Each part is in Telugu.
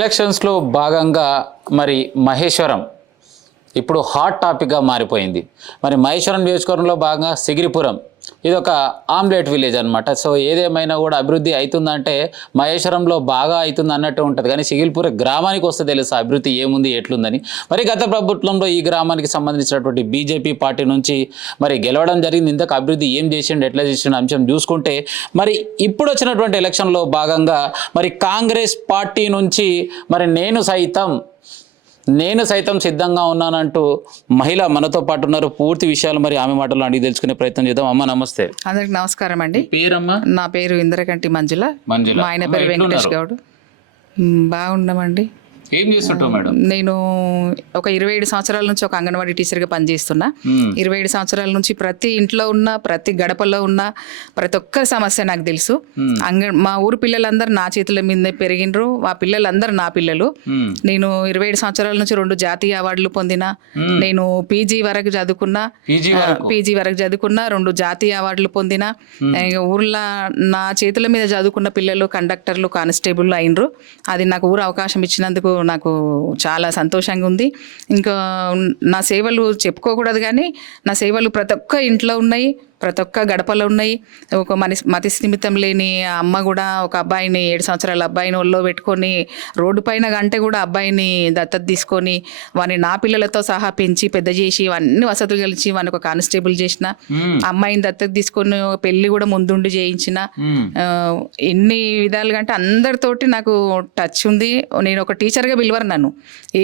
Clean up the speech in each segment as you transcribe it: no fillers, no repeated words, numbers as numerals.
ఎలక్షన్స్లో భాగంగా మరి మహేశ్వరం ఇప్పుడు హాట్ టాపిక్గా మారిపోయింది. మరి మహేశ్వరం నియోజకవర్గంలో భాగంగా సిగిరిపురం ఇది ఒక ఆమ్లెట్ విలేజ్ అనమాట. సో ఏదేమైనా కూడా అభివృద్ధి అవుతుందంటే మహేశ్వరంలో బాగా అవుతుంది అన్నట్టు ఉంటుంది, కానీ సిగిరిపురం గ్రామానికి వస్తే తెలుసు అభివృద్ధి ఏముంది ఎట్లుందని. మరి గత ప్రభుత్వంలో ఈ గ్రామానికి సంబంధించినటువంటి బీజేపీ పార్టీ నుంచి మరి గెలవడం జరిగింది. ఇంతకు అభివృద్ధి ఏం చేసిండు, ఎట్లా చేసిండు అంశం చూసుకుంటే మరి ఇప్పుడు వచ్చినటువంటి ఎలక్షన్లో భాగంగా మరి కాంగ్రెస్ పార్టీ నుంచి మరి నేను సైతం సిద్ధంగా ఉన్నానంటూ మహిళ మనతో పాటు ఉన్నారు. పూర్తి విషయాలు మరి ఆమె మాటలు అడిగి తెలుసుకునే ప్రయత్నం చేద్దాం. అమ్మ నమస్తే. అందరికి నమస్కారం అండి. పేరమ్మా? నా పేరు ఇంద్రకంటి మంజుల. మా ఆయన పేరు వెంకటేష్ గౌడ్. బాగున్నామండి. ఏం చేస్తుంటావు మేడం? నేను ఒక 27 సంవత్సరాల నుంచి ఒక అంగన్వాడీ టీచర్గా పనిచేస్తున్నా. 27 సంవత్సరాల నుంచి ప్రతి ఇంట్లో ఉన్న ప్రతి గడపలో ఉన్న ప్రతి ఒక్కరి సమస్య నాకు తెలుసు. మా ఊరు పిల్లలందరూ నా చేతుల మీదే పెరిగినరు. మా పిల్లలందరూ నా పిల్లలు. నేను 27 సంవత్సరాల నుంచి 2 జాతీయ అవార్డులు పొందిన. నేను పీజీ వరకు చదువుకున్నా. 2 జాతీయ అవార్డులు పొందిన. ఊర్లో నా చేతుల మీద చదువుకున్న పిల్లలు కండక్టర్లు, కానిస్టేబుల్ అయినరు. అది నాకు ఊరు అవకాశం ఇచ్చినందుకు నాకు చాలా సంతోషంగా ఉంది. ఇంకా నా సేవలు చెప్పుకోకూడదు, కానీ నా సేవలు ప్రతి ఒక్క ఇంట్లో ఉన్నాయి, ప్రతి ఒక్క గడపలో ఉన్నాయి. ఒక మతి స్థిమితం లేని అమ్మ కూడా ఒక అబ్బాయిని 7 సంవత్సరాల అబ్బాయిని ఒళ్ళో పెట్టుకొని రోడ్డు పైన గంటే కూడా అబ్బాయిని దత్తత తీసుకొని వాని నా పిల్లలతో సహా పెంచి పెద్ద చేసి అన్ని వసతులు కలిసి వాని ఒక కానిస్టేబుల్ చేసిన. అమ్మాయిని దత్తత తీసుకొని పెళ్లి కూడా ముందుండి చేయించిన. ఎన్ని విధాలుగా అంటే అందరితోటి నాకు టచ్ ఉంది. నేను ఒక టీచర్గా పిలువరు, నన్ను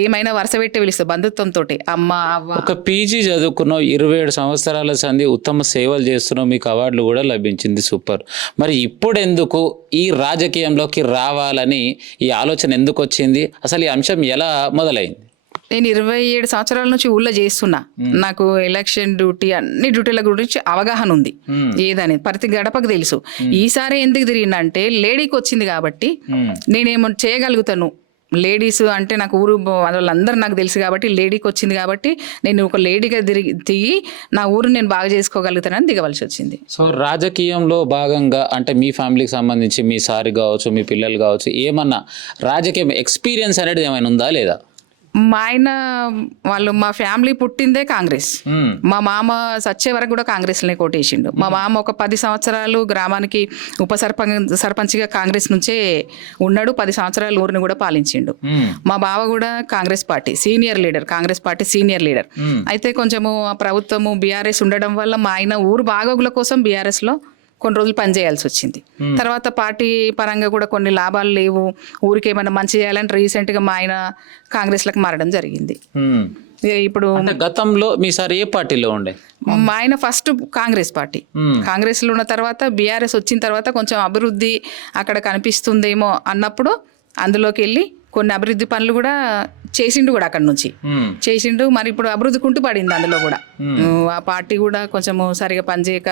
ఏమైనా వరుస పెట్టి పిలుస్తా బంధుత్వంతో. అమ్మ ఒక పీజీ చదువుకున్నావు, 27 సంవత్సరాల సంధి ఉత్తమ సేవలు చేస్తున్నావు, మీకు అవార్డులు కూడా లభించింది. సూపర్. మరి ఇప్పుడు ఎందుకు ఈ రాజకీయంలోకి రావాలని ఈ ఆలోచన ఎందుకు వచ్చింది? అసలు ఈ అంశం ఎలా మొదలైంది? నేను 27 సంవత్సరాల నుంచి ఊళ్ళో చేస్తున్నా. నాకు ఎలక్షన్ డ్యూటీ అన్ని డ్యూటీల గురించి అవగాహన ఉంది. ఏదని ప్రతి గడపకు తెలుసు. ఈసారి ఎందుకు తిరిగిందంటే లేడీకి వచ్చింది కాబట్టి నేనేమో చేయగలుగుతాను. లేడీస్ అంటే నాకు ఊరు వాళ్ళందరూ నాకు తెలుసు కాబట్టి లేడీకి వచ్చింది కాబట్టి నేను ఒక లేడీగా దిగి నా ఊరు నేను బాగా చేసుకోగలుగుతానని దిగవలసి వచ్చింది. సో రాజకీయంలో భాగంగా అంటే మీ ఫ్యామిలీకి సంబంధించి మీ సార్ కావచ్చు, మీ పిల్లలు కావచ్చు, ఏమన్నా రాజకీయం ఎక్స్పీరియన్స్ అనేది ఏమైనా ఉందా లేదా? మా ఆయన వాళ్ళు మా ఫ్యామిలీ పుట్టిందే కాంగ్రెస్. మా మామ సచ్చే వరకు కూడా కాంగ్రెస్లోనే కోటేసిండు. మా మామ ఒక 10 సంవత్సరాలు గ్రామానికి సర్పంచ్గా కాంగ్రెస్ నుంచే ఉన్నాడు. 10 సంవత్సరాలు ఊరిని కూడా పాలించిండు. మా బావ కూడా Congress party senior leader, Congress party senior leader. అయితే కొంచెము ప్రభుత్వము బీఆర్ఎస్ ఉండడం వల్ల మా ఆయన ఊరు బాగోగుల కోసం బీఆర్ఎస్లో కొన్ని రోజులు పనిచేయాల్సి వచ్చింది. తర్వాత పార్టీ పరంగా కూడా కొన్ని లాభాలు లేవు, ఊరికి ఏమైనా మంచి చేయాలంటే రీసెంట్గా మా ఆయన కాంగ్రెస్లకు మారడం జరిగింది. ఇప్పుడు గతంలో మీ సార్ ఏ పార్టీలో ఉండే? మా ఆయన ఫస్ట్ కాంగ్రెస్ పార్టీ, కాంగ్రెస్లో ఉన్న తర్వాత బీఆర్ఎస్ వచ్చిన తర్వాత కొంచెం అభివృద్ధి అక్కడ కనిపిస్తుందేమో అన్నప్పుడు అందులోకి వెళ్ళి కొన్ని అభివృద్ధి పనులు కూడా చేసిండు కూడా అక్కడ నుంచి చేసిండు. మరి ఇప్పుడు అభివృద్ధి కుంటు పడింది అందులో కూడా. ఆ పార్టీ కూడా కొంచెం సరిగా పనిచేయక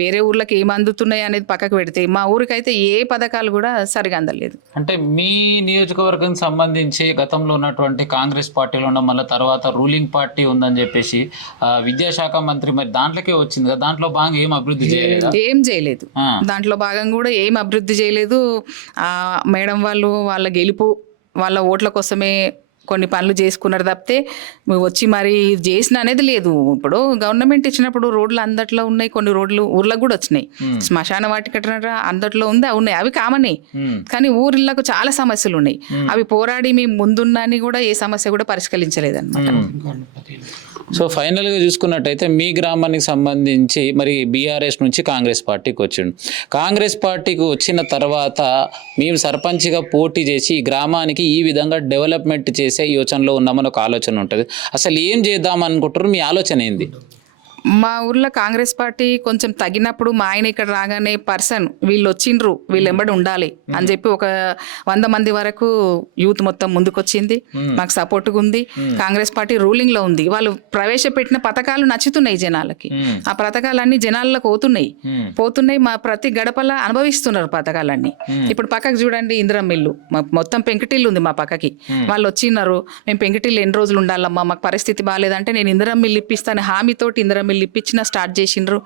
వేరే ఊర్లకు ఏం అందుతున్నాయి అనేది పక్కకు పెడితే మా ఊరికైతే ఏ పథకాలు కూడా సరిగా అందలేదు. అంటే మీ నియోజకవర్గం సంబంధించి గతంలో ఉన్నటువంటి కాంగ్రెస్ పార్టీలో ఉన్న మళ్ళీ తర్వాత రూలింగ్ పార్టీ ఉందని చెప్పేసి విద్యాశాఖ మంత్రి మరి దాంట్లోకే వచ్చింది కదా, దాంట్లో భాగంగా ఏం అభివృద్ధి చేయలేదు? ఏం చేయలేదు. దాంట్లో భాగంగా కూడా ఏం అభివృద్ధి చేయలేదు. మేడం వాళ్ళు వాళ్ళ గెలుపు వాళ్ళ ఓట్ల కోసమే కొన్ని పనులు చేసుకున్నారు తప్పితే వచ్చి మరి చేసిన అనేది లేదు. ఇప్పుడు గవర్నమెంట్ ఇచ్చినప్పుడు రోడ్లు అందట్లో ఉన్నాయి, కొన్ని రోడ్లు ఊర్లకు కూడా వచ్చినాయి. శ్మశాన వాటిక అందట్లో ఉంది, ఉన్నాయి, అవి కామనే. కానీ ఊర్లకు చాలా సమస్యలు ఉన్నాయి. అవి పోరాడి మేము ముందున్నాని కూడా ఏ సమస్య కూడా పరిష్కరించలేదు అనమాట. సో ఫైనల్గా చూసుకున్నట్టయితే మీ గ్రామానికి సంబంధించి మరి బీఆర్ఎస్ నుంచి కాంగ్రెస్ పార్టీకి వచ్చిండు. కాంగ్రెస్ పార్టీకి వచ్చిన తర్వాత మేము సర్పంచ్గా పోటీ చేసి ఈ గ్రామానికి ఈ విధంగా డెవలప్మెంట్ చేసే యోచనలో ఉన్నామని ఒక ఆలోచన ఉంటుంది. అసలు ఏం చేద్దాం అనుకుంటారు, మీ ఆలోచన ఏంది? మా ఊర్లో కాంగ్రెస్ పార్టీ కొంచెం తగ్గినప్పుడు మా ఆయన ఇక్కడ రాగానే వీళ్ళు వచ్చిండ్రు, వీళ్ళు ఎంబడి ఉండాలి అని చెప్పి ఒక 100 మంది వరకు యూత్ మొత్తం ముందుకొచ్చింది. మాకు సపోర్ట్గా ఉంది. కాంగ్రెస్ పార్టీ రూలింగ్ లో ఉంది. వాళ్ళు ప్రవేశపెట్టిన పథకాలు నచ్చుతున్నాయి జనాలకి. ఆ పథకాలన్నీ జనాలకు పోతున్నాయి. మా ప్రతి గడపల అనుభవిస్తున్నారు పథకాలన్నీ. ఇప్పుడు పక్కకు చూడండి, ఇందిరమ్మ ఇల్లు మొత్తం పెంకుటిల్లు ఉంది మా పక్కకి. వాళ్ళు వచ్చిన్నారు, మేము పెంకుటిల్లు ఎన్ని రోజులు ఉండాలమ్మా, మాకు పరిస్థితి బాగాలేదంటే నేను ఇందిరమ్మ ఇల్లు ఇప్పిస్తాను హామీతోటి ఇందిరమ్మ హామీలు ఇప్పించిన స్టార్ట్ చేసిండ్రు,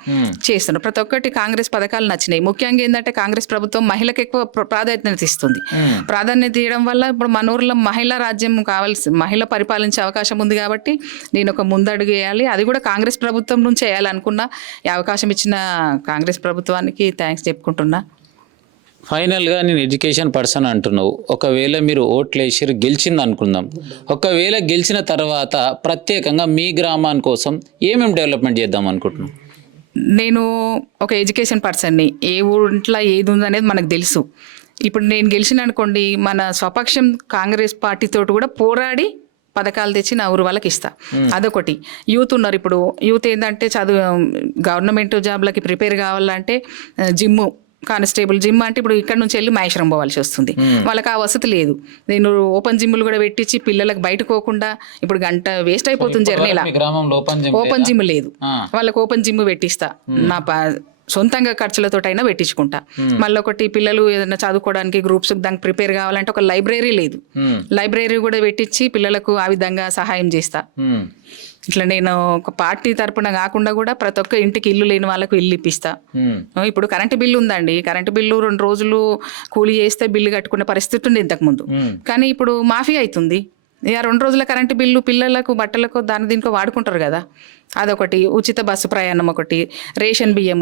చేస్తున్నారు. ప్రతి ఒక్కటి కాంగ్రెస్ పథకాలు నచ్చినాయి. ముఖ్యంగా ఏంటంటే కాంగ్రెస్ ప్రభుత్వం మహిళకు ఎక్కువ ప్రాధాన్యత ఇస్తుంది. ప్రాధాన్యత ఇవ్వడం వల్ల ఇప్పుడు మన ఊర్లో మహిళా రాజ్యం కావాల్సి మహిళ పరిపాలించే అవకాశం ఉంది కాబట్టి నేను ఒక ముందడుగు వేయాలి, అది కూడా కాంగ్రెస్ ప్రభుత్వం నుంచి వేయాలనుకున్నా. ఈ అవకాశం ఇచ్చిన కాంగ్రెస్ ప్రభుత్వానికి థ్యాంక్స్ చెప్పుకుంటున్నా. ఫైనల్గా నేను ఎడ్యుకేషన్ పర్సన్ అంటున్నావు. ఒకవేళ మీరు ఓట్లు వేసి గెలిచింది అనుకుందాం, ఒకవేళ గెలిచిన తర్వాత ప్రత్యేకంగా మీ గ్రామాని కోసం ఏమేమి డెవలప్మెంట్ చేద్దాం అనుకుంటున్నాం? నేను ఒక ఎడ్యుకేషన్ పర్సన్ని. ఏ ఊంట్లో ఏది ఉందనేది మనకు తెలుసు. ఇప్పుడు నేను గెలిచిన అనుకోండి, మన స్వపక్షం కాంగ్రెస్ పార్టీతో కూడా పోరాడి పథకాలు తెచ్చి నా ఊరు వాళ్ళకి ఇస్తా. అదొకటి. యూత్ ఉన్నారు. ఇప్పుడు యూత్ ఏంటంటే గవర్నమెంట్ జాబ్లకి ప్రిపేర్ కావాలంటే జిమ్, కానిస్టేబుల్ జిమ్ అంటే ఇప్పుడు ఇక్కడ నుంచి వెళ్ళి మహేశ్వరం పోవాల్సి వస్తుంది. వాళ్ళకి ఆ వసతి లేదు. నేను ఓపెన్ జిమ్లు కూడా పెట్టించి పిల్లలకు బయట పోకుండా, ఇప్పుడు గంట వేస్ట్ అయిపోతుంది జర్నీలా. ఓపెన్ జిమ్ లేదు, వాళ్ళకి ఓపెన్ జిమ్ పెట్టిస్తా. నా సొంతంగా ఖర్చులతోటైనా పెట్టించుకుంటా. మళ్ళీ ఒకటి, పిల్లలు ఏదైనా చదువుకోవడానికి గ్రూప్స్ దానికి ప్రిపేర్ కావాలంటే ఒక లైబ్రరీ లేదు, లైబ్రరీ కూడా పెట్టించి పిల్లలకు ఆ విధంగా సహాయం చేస్తా. ఇట్లా నేను ఒక పార్టీ తరపున కాకుండా కూడా ప్రతి ఒక్క ఇంటికి ఇల్లు లేని వాళ్ళకు ఇల్లు ఇప్పిస్తా. ఇప్పుడు కరెంటు బిల్లు ఉందండి, కరెంటు బిల్లు 2 రోజులు కూలీ చేస్తే బిల్లు కట్టుకునే పరిస్థితి ఉంది ఇంతకుముందు. కానీ ఇప్పుడు మాఫీ అవుతుంది. ఇక 2 రోజుల కరెంటు బిల్లు పిల్లలకు బట్టలకు దీనికో వాడుకుంటారు కదా. అదొకటి. ఉచిత బస్సు ప్రయాణం ఒకటి. రేషన్ బియ్యం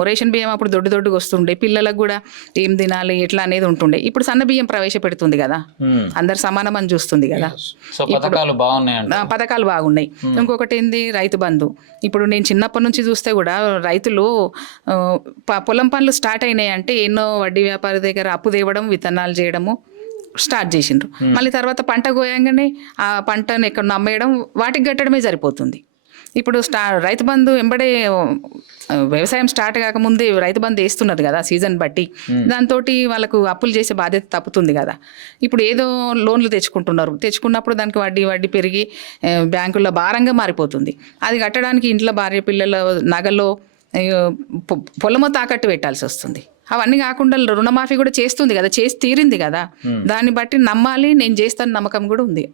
అప్పుడు దొడ్డుగా వస్తుండే, పిల్లలకు కూడా ఏం తినాలి ఎట్లా అనేది ఉంటుండే. ఇప్పుడు సన్న బియ్యం ప్రవేశపెడుతుంది కదా, అందరు సమానమని చూస్తుంది కదా. పథకాలు బాగున్నాయి. ఇంకొకటి ఏంది, రైతు బంధు. ఇప్పుడు నేను చిన్నప్పటి నుంచి చూస్తే కూడా రైతులు పొలం పనులు స్టార్ట్ అయినాయి అంటే ఎన్నో వడ్డీ వ్యాపారి దగ్గర అప్పు తేవడం, విత్తనాలు చేయడము స్టార్ట్ చేసిండ్రు. మళ్ళీ తర్వాత పంట కోయంగానే ఆ పంటను ఎక్కడ అమ్మేయడం, వాటికి కట్టడమే సరిపోతుంది. ఇప్పుడు రైతు బంధు వెంబడే వ్యవసాయం స్టార్ట్ కాకముందే రైతు బంధు వేస్తున్నారు కదా సీజన్ బట్టి. దాంతో వాళ్ళకు అప్పులు చేసే బాధ్యత తప్పుతుంది కదా. ఇప్పుడు ఏదో లోన్లు తెచ్చుకున్నప్పుడు దానికి వడ్డీ పెరిగి బ్యాంకుల్లో భారంగా మారిపోతుంది. అది కట్టడానికి ఇంట్లో భార్య పిల్లల నగలో పొలమో తాకట్టు పెట్టాల్సి వస్తుంది. అవన్నీ కాకుండా రుణమాఫీ కూడా చేస్తుంది కదా, చేసి తీరింది కదా. దాన్ని బట్టి నమ్మాలి, నేను చేస్తాను నమ్మకం కూడా ఉంది.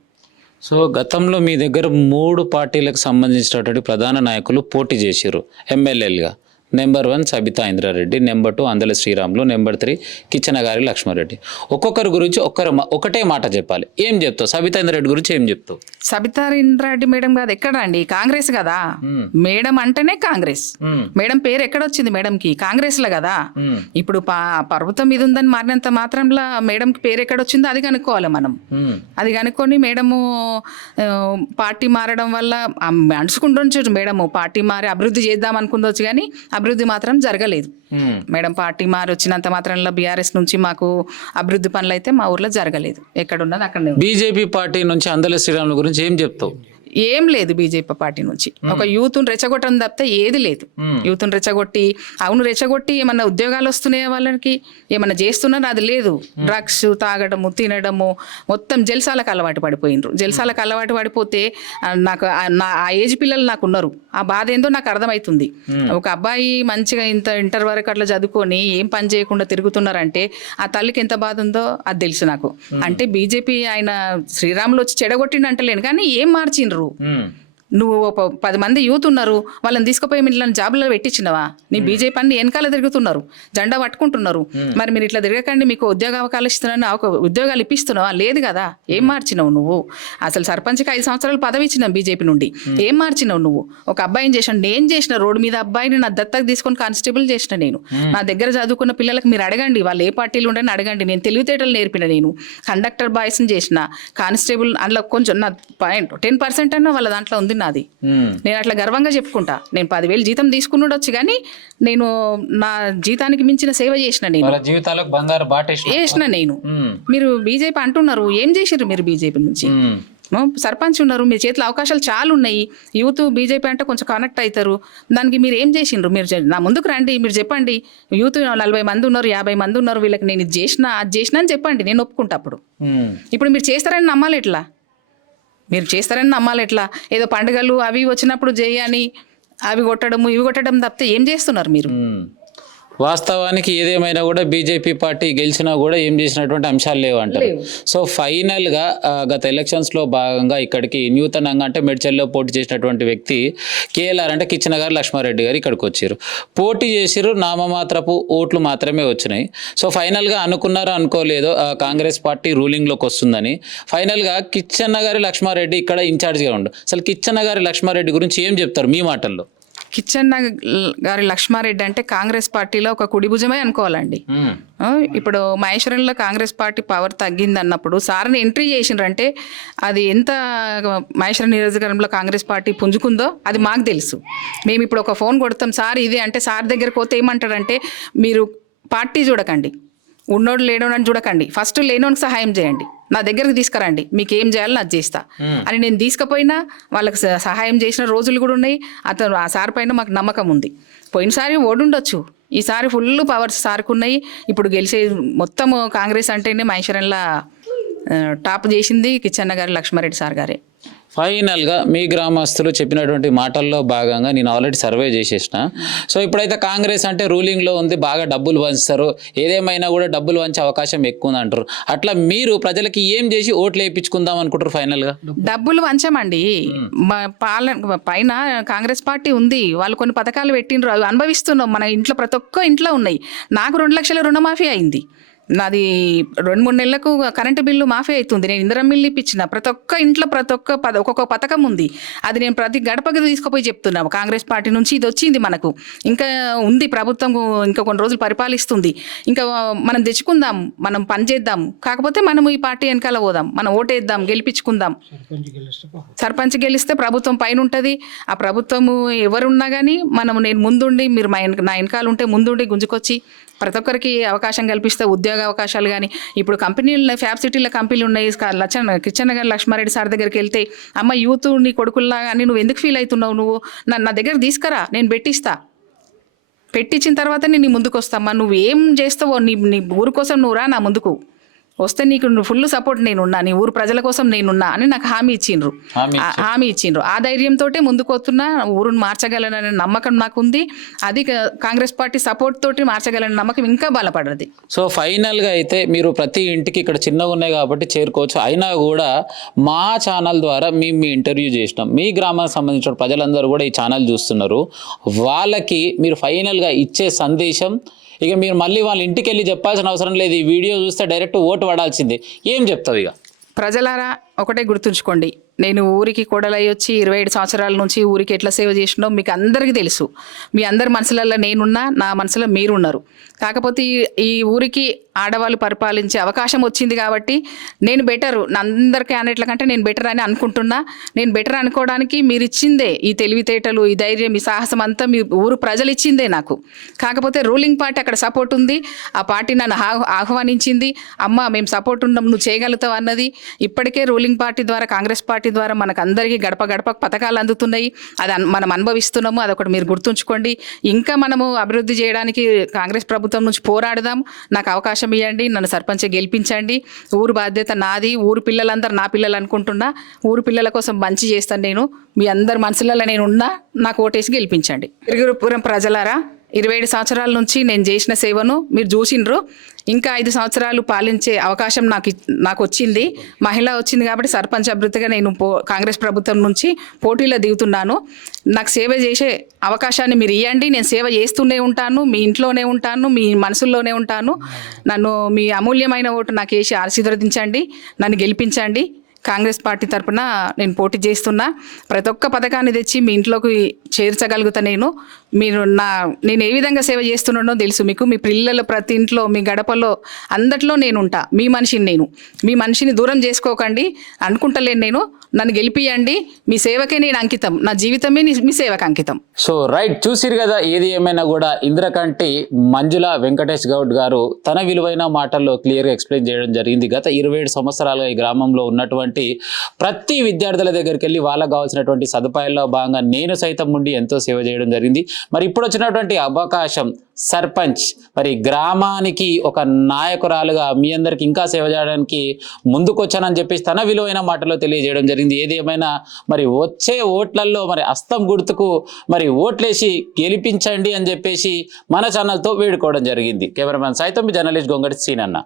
సో గతంలో మీ దగ్గర 3 పార్టీలకు సంబంధించినటువంటి ప్రధాన నాయకులు పోటీ చేశారు ఎమ్మెల్యేలుగా. Number 1 Sabitha Indra Reddy, number 2 Andela Sriramulu, number 3 Kichannagari Laxma Reddy. ఒక్కొక్కరి గురించి ఒకటే మాట చెప్పాలి. ఏం చెప్తావు? సబితా ఇంద్రారెడ్డి గురించి ఏం చెప్తావు? సబితా ఇంద్రారెడ్డి మేడం కాదు, ఎక్కడ అండి, కాంగ్రెస్ కదా. మేడం అంటేనే కాంగ్రెస్. మేడం పేరు ఎక్కడొచ్చింది మేడంకి? కాంగ్రెస్ లో కదా. ఇప్పుడు పర్వతం మీద ఉందని మారినంత మాత్రంలో మేడంకి పేరు ఎక్కడొచ్చిందో అది కనుక్కోవాలి మనం. అది కనుక్కొని మేడము పార్టీ మారడం వల్ల అణుచుకుంటుండొచ్చు. మేడము పార్టీ మారి అభివృద్ధి చేద్దాం అనుకుందొచ్చు, కానీ అభివృద్ధి మాత్రం జరగలేదు. మేడం పార్టీ మారి వచ్చినంత మాత్రంలో బీఆర్ఎస్ నుంచి మాకు అభివృద్ధి పనులు అయితే మా ఊర్లో జరగలేదు. ఎక్కడున్నది అక్కడ. బీజేపీ పార్టీ నుంచి అందల శ్రీరాముల గురించి ఏం చెప్తావు? ఏం లేదు. బీజేపీ పార్టీ నుంచి ఒక యూత్ను రెచ్చగొట్టడం తప్పితే ఏది లేదు. యూత్ను రెచ్చగొట్టి ఏమన్నా ఉద్యోగాలు వస్తున్నాయో, వాళ్ళకి ఏమన్నా చేస్తున్నారో అది లేదు. డ్రగ్స్ తాగడము, తినడము, మొత్తం జల్సాలకు అలవాటు పడిపోయినరు. జల్సాలకు అలవాటు పడిపోతే నాకు ఆ ఏజ్ పిల్లలు నాకు ఉన్నారు. ఆ బాధ ఏందో నాకు అర్థమవుతుంది. ఒక అబ్బాయి మంచిగా ఇంటర్ వరకు అట్లా చదువుకొని ఏం పని చేయకుండా తిరుగుతున్నారంటే ఆ తల్లికి ఎంత బాధ ఉందో అది తెలుసు నాకు. అంటే బీజేపీ ఆయన శ్రీరాములు వచ్చి చెడగొట్టిండు అంటలేను, కానీ ఏం మార్చిండ్రు? నువ్వు 10 మంది యూత్ ఉన్నారు, వాళ్ళని తీసుకుపోయి మీరు ఇట్లా జాబులలో పెట్టించినవా? నీ బీజేపీ అన్ని వెనకాల తిరుగుతున్నారు, జెండా పట్టుకుంటున్నారు. మరి మీరు ఇట్లా తిరగకండి, మీకు ఉద్యోగ అవకాశాలు ఇస్తున్నాను, ఉద్యోగాలు ఇప్పిస్తున్నావా? లేదు కదా. ఏం మార్చినావు నువ్వు? అసలు సర్పంచ్కి 5 సంవత్సరాలు పదవి ఇచ్చినావు బీజేపీ నుండి. ఏం మార్చినావు నువ్వు? ఒక అబ్బాయిని చేసాను, నేను చేసిన రోడ్డు మీద అబ్బాయిని నా దత్తకు తీసుకొని కానిస్టేబుల్ చేసిన నేను. నా దగ్గర చదువుకున్న పిల్లలకు మీరు అడగండి, వాళ్ళు ఏ పార్టీలు ఉండని అడగండి. నేను తెలివితేటలు నేర్పిన. నేను కండక్టర్ బాయ్స్ని చేసిన, కానిస్టేబుల్ అందులో కొంచెం నా 10% అన్నా వాళ్ళ దాంట్లో ఉంది నాది. నేను అట్లా గర్వంగా చెప్పుకుంటా. నేను 10,000 జీతం తీసుకున్నాడొచ్చు, కానీ నేను నా జీతానికి మించిన సేవ చేసిన. నేను జీవితాలకు బంగారు బాట చేసిన. నేను మీరు బీజేపీ అంటున్నారు, ఏం చేసారు మీరు? బీజేపీ నుంచి సర్పంచ్ ఉన్నారు, మీ చేతిలో అవకాశాలు చాలా ఉన్నాయి. యూత్ బీజేపీ అంటే కొంచెం కనెక్ట్ అవుతారు. దానికి మీరు ఏం చేసిండ్రు? మీరు నా ముందుకు రండి, మీరు చెప్పండి. యూత్ 40 మంది ఉన్నారు, 50 మంది ఉన్నారు, వీళ్ళకి నేను ఇది చేసిన అది చేసిన అని చెప్పండి, నేను ఒప్పుకుంటా. అప్పుడు ఇప్పుడు మీరు చేస్తారని నమ్మాలి ఎట్లా? మీరు చేస్తారని నమ్మాలి ఎట్లా? ఏదో పండుగలు అవి వచ్చినప్పుడు చేయని అవి కొట్టడము ఇవి కొట్టడం తప్పితే ఏం చేస్తున్నారు మీరు? వాస్తవానికి ఏదేమైనా కూడా బీజేపీ పార్టీ గెలిచినా కూడా ఏం చేసినటువంటి అంశాలు లేవు అంటారు. సో ఫైనల్గా గత ఎలక్షన్స్లో భాగంగా ఇక్కడికి నూతనంగా అంటే మెడ్చల్లో పోటీ చేసినటువంటి వ్యక్తి కేఎల్ఆర్ అంటే కిచ్చనగారి లక్ష్మారెడ్డి గారు ఇక్కడికి వచ్చారు, పోటీ చేసిరు, నామమాత్రపు ఓట్లు మాత్రమే వచ్చినాయి. సో ఫైనల్గా అనుకున్నారో అనుకోలేదో కాంగ్రెస్ పార్టీ రూలింగ్లోకి వస్తుందని ఫైనల్గా కిచ్చన్నగారి లక్ష్మారెడ్డి ఇక్కడ ఇన్ఛార్జ్గా ఉండు. అసలు కిచ్చన్నగారి లక్ష్మారెడ్డి గురించి ఏం చెప్తారు మీ మాటల్లో? కిచ్చన్న గారి లక్ష్మారెడ్డి అంటే కాంగ్రెస్ పార్టీలో ఒక కుడిభుజమే అనుకోవాలండి. ఇప్పుడు మహేశ్వరంలో కాంగ్రెస్ పార్టీ పవర్ తగ్గింది అన్నప్పుడు సార్ని ఎంట్రీ చేసిండ్రంటే అది ఎంత మహేశ్వరం నియోజకవర్గంలో కాంగ్రెస్ పార్టీ పుంజుకుందో అది మాకు తెలుసు. మేము ఇప్పుడు ఒక ఫోన్ కొడతాం సార్ ఇది అంటే సార్ దగ్గరికి పోతే ఏమంటాడంటే మీరు పార్టీ చూడకండి, ఉన్నోడు లేనోడని చూడకండి, ఫస్ట్ లేనోనికి సహాయం చేయండి, నా దగ్గరకు తీసుకురండి, మీకు ఏం చేయాలో నాకు చేస్తా అని నేను తీసుకుపోయినా వాళ్ళకి సహాయం చేసిన రోజులు కూడా ఉన్నాయి. అతను ఆ సార్ పైన మాకు నమ్మకం ఉంది. పోయినసారి ఓడుండొచ్చు, ఈసారి ఫుల్ పవర్స్ సార్కు ఉన్నాయి. ఇప్పుడు గెలిచే మొత్తం కాంగ్రెస్ అంటేనే మహేశ్వరంలో టాప్ చేసింది కిచ్చన్న గారు లక్ష్మారెడ్డి సార్ గారే. ఫైనల్గా మీ గ్రామస్తులు చెప్పినటువంటి మాటల్లో భాగంగా నేను ఆల్రెడీ సర్వే చేసేసిన. సో ఇప్పుడైతే కాంగ్రెస్ అంటే రూలింగ్లో ఉంది, బాగా డబ్బులు పంచుతారు, ఏదేమైనా కూడా డబ్బులు పంచే అవకాశం ఎక్కువ ఉంది అంటారు. అట్లా మీరు ప్రజలకి ఏం చేసి ఓట్లు వేయించుకుందాం అనుకుంటారు? ఫైనల్గా డబ్బులు పంచమండి, పైన కాంగ్రెస్ పార్టీ ఉంది, వాళ్ళు కొన్ని పథకాలు పెట్టిండ్రు, అవి అనుభవిస్తున్నాం. మన ఇంట్లో ప్రతి ఒక్క ఇంట్లో ఉన్నాయి. నాకు 2 లక్షల రుణమాఫీ అయింది, నాది 2-3 నెలలకు కరెంటు బిల్లు మాఫీ అవుతుంది, నేను ఇందిరా మిల్లు ఇప్పించిన. ప్రతి ఒక్క ఇంట్లో ఒక్కొక్క పథకం ఉంది, అది నేను ప్రతి గడపకి తీసుకుపోయి చెప్తున్నాము. కాంగ్రెస్ పార్టీ నుంచి ఇది వచ్చింది, మనకు ఇంకా ఉంది, ప్రభుత్వం ఇంకా కొన్ని రోజులు పరిపాలిస్తుంది, ఇంకా మనం తెచ్చుకుందాం, మనం పని చేద్దాం. కాకపోతే మనం ఈ పార్టీ వెనకాల పోదాం, మనం ఓటేద్దాం, గెలిపించుకుందాం. సర్పంచ్ గెలిస్తే ప్రభుత్వం పైన ఉంటుంది, ఆ ప్రభుత్వము ఎవరున్నా కానీ నేను ముందుండి, మీరు నా వెనకాల ఉంటే ముందుండి గుంజుకొచ్చి ప్రతి ఒక్కరికి అవకాశం కల్పిస్తే ఉద్యోగ అవకాశాలు. కానీ ఇప్పుడు కంపెనీలు ఫ్యాబ్ సిటీలో కంపెనీలు ఉన్నాయి. కిచ్చన్న గారు లక్ష్మారెడ్డి సార్ దగ్గరికి వెళ్తే అమ్మ యూత్ నీ కొడుకుల్లా కానీ నువ్వు ఎందుకు ఫీల్ అవుతున్నావు, నువ్వు నా దగ్గర తీసుకురా, నేను పెట్టించిన తర్వాత నేను నీ ముందుకు వస్తామ్మా, నువ్వు ఏం చేస్తావో నీ ఊరు కోసం నువ్వు రా, నా ముందుకు వస్తే నీకు ఫుల్ సపోర్ట్ నేనున్నా, నీ ఊరు ప్రజల కోసం నేనున్నా అని నాకు హామీ ఇచ్చిండ్రు. ఆ ధైర్యంతో ముందుకు వస్తున్నా, ఊరుని మార్చగలననే నమ్మకం నాకు ఉంది. అది కాంగ్రెస్ పార్టీ సపోర్ట్ తోటి మార్చగలనే నమ్మకం ఇంకా బలపడది. సో ఫైనల్గా అయితే మీరు ప్రతి ఇంటికి ఇక్కడ చిన్నగా ఉన్నాయి కాబట్టి చేరుకోవచ్చు. అయినా కూడా మా ఛానల్ ద్వారా మేము ఇంటర్వ్యూ చేసినాం, మీ గ్రామానికి సంబంధించిన ప్రజలందరూ కూడా ఈ ఛానల్ చూస్తున్నారు. వాళ్ళకి మీరు ఫైనల్గా ఇచ్చే సందేశం, ఇక మీరు మళ్ళీ వాళ్ళ ఇంటికి వెళ్ళి చెప్పాల్సిన అవసరం లేదు, ఈ వీడియో చూస్తే డైరెక్ట్ ఓటు పడాల్సిందే, ఏం చెప్తావు? ఇక ప్రజలారా ఒకటే గుర్తుంచుకోండి, నేను ఊరికి కోడలై వచ్చి 27 సంవత్సరాల నుంచి ఊరికి ఎట్లా సేవ చేసినో మీకు అందరికీ తెలుసు. మీ అందరి మనసులలో నేనున్నా, నా మనసులో మీరున్నారు. కాకపోతే ఈ ఊరికి ఆడవాళ్ళు పరిపాలించే అవకాశం వచ్చింది కాబట్టి నేను బెటరు, అందరి క్యాండిడేట్ల కంటే నేను బెటర్ అని అనుకుంటున్నా. నేను బెటర్ అనుకోవడానికి మీరు ఇచ్చిందే ఈ తెలివితేటలు, ఈ ధైర్యం, ఈ సాహసం అంతా మీ ఊరు ప్రజలు ఇచ్చిందే నాకు. కాకపోతే రూలింగ్ పార్టీ అక్కడ సపోర్ట్ ఉంది, ఆ పార్టీ నన్ను ఆహ్వానించింది. అమ్మ మేము సపోర్ట్ ఉన్నాం, నువ్వు చేయగలుగుతావు అన్నది. ఇప్పటికే రూలింగ్ పార్టీ ద్వారా, కాంగ్రెస్ పార్టీ ద్వారా మనకు అందరికీ గడప గడపకు పథకాలు అందుతున్నాయి, అది మనం అనుభవిస్తున్నాము. అదొకటి మీరు గుర్తుంచుకోండి. ఇంకా మనము అభివృద్ధి చేయడానికి కాంగ్రెస్ ప్రభుత్వం నుంచి పోరాడదాం. నాకు అవకాశం ఇవ్వండి, నన్ను సర్పంచ్ గెలిపించండి. ఊరు బాధ్యత నాది, ఊరు పిల్లలందరూ నా పిల్లలు అనుకుంటున్నా. ఊరు పిల్లల కోసం మంచి చేస్తాను నేను. మీ అందరి మనసులలో నేను ఉన్నా, నాకు ఓటేసి గెలిపించండి. ఇరుగుపురం ప్రజలారా, 27 సంవత్సరాల నుంచి నేను చేసిన సేవను మీరు చూసిండ్రు. ఇంకా 5 సంవత్సరాలు పాలించే అవకాశం నాకు వచ్చింది, మహిళ వచ్చింది కాబట్టి సర్పంచ్ అభ్యర్థిగా నేను కాంగ్రెస్ ప్రభుత్వం నుంచి పోటీలో దిగుతున్నాను. నాకు సేవ చేసే అవకాశాన్ని మీరు ఇవ్వండి, నేను సేవ చేస్తూనే ఉంటాను, మీ ఇంట్లోనే ఉంటాను, మీ మనసుల్లోనే ఉంటాను. నన్ను మీ అమూల్యమైన ఓటు నాకు వేసి ఆశీర్వదించండి, నన్ను గెలిపించండి. కాంగ్రెస్ పార్టీ తరఫున నేను పోటీ చేస్తున్నా. ప్రతి ఒక్క పథకాన్ని తెచ్చి మీ ఇంట్లోకి చేర్చగలుగుతా నేను ఏ విధంగా సేవ చేస్తున్నానో తెలుసు మీకు. మీ పిల్లలు ప్రతి ఇంట్లో, మీ గడపలో అందట్లో నేను ఉంటా. మీ మనిషిని దూరం చేసుకోకండి అనుకుంటలేను నేను. నన్ను గెలిపియండి, మీ సేవకే నేను అంకితం, నా జీవితమే మీ సేవకు అంకితం. సో రైట్, చూసిరు కదా. ఏది ఏమైనా కూడా ఇంద్రకంటి మంజుల వెంకటేష్ గౌడ్ గారు తన విలువైన మాటల్లో క్లియర్గా ఎక్స్ప్లెయిన్ చేయడం జరిగింది. గత 27 సంవత్సరాలుగా ఈ గ్రామంలో ఉన్నటువంటి కాబట్టి ప్రతి విద్యార్థుల దగ్గరికి వెళ్ళి వాళ్ళకు కావాల్సినటువంటి సదుపాయాల్లో భాగంగా నేను సైతం ఉండి ఎంతో సేవ చేయడం జరిగింది. మరి ఇప్పుడు వచ్చినటువంటి అవకాశం సర్పంచ్, మరి గ్రామానికి ఒక నాయకురాలుగా మీ అందరికి ఇంకా సేవ చేయడానికి ముందుకొచ్చానని చెప్పేసి తన విలువైన మాటలో తెలియజేయడం జరిగింది. ఏది ఏమైనా మరి వచ్చే ఓట్లల్లో మరి హస్తం గుర్తుకు మరి ఓట్లేసి గెలిపించండి అని చెప్పేసి మన ఛానల్తో వేడుకోవడం జరిగింది. కెమెరామెన్ సైతం జర్నలిస్ట్ గొంగడి సీనన్న.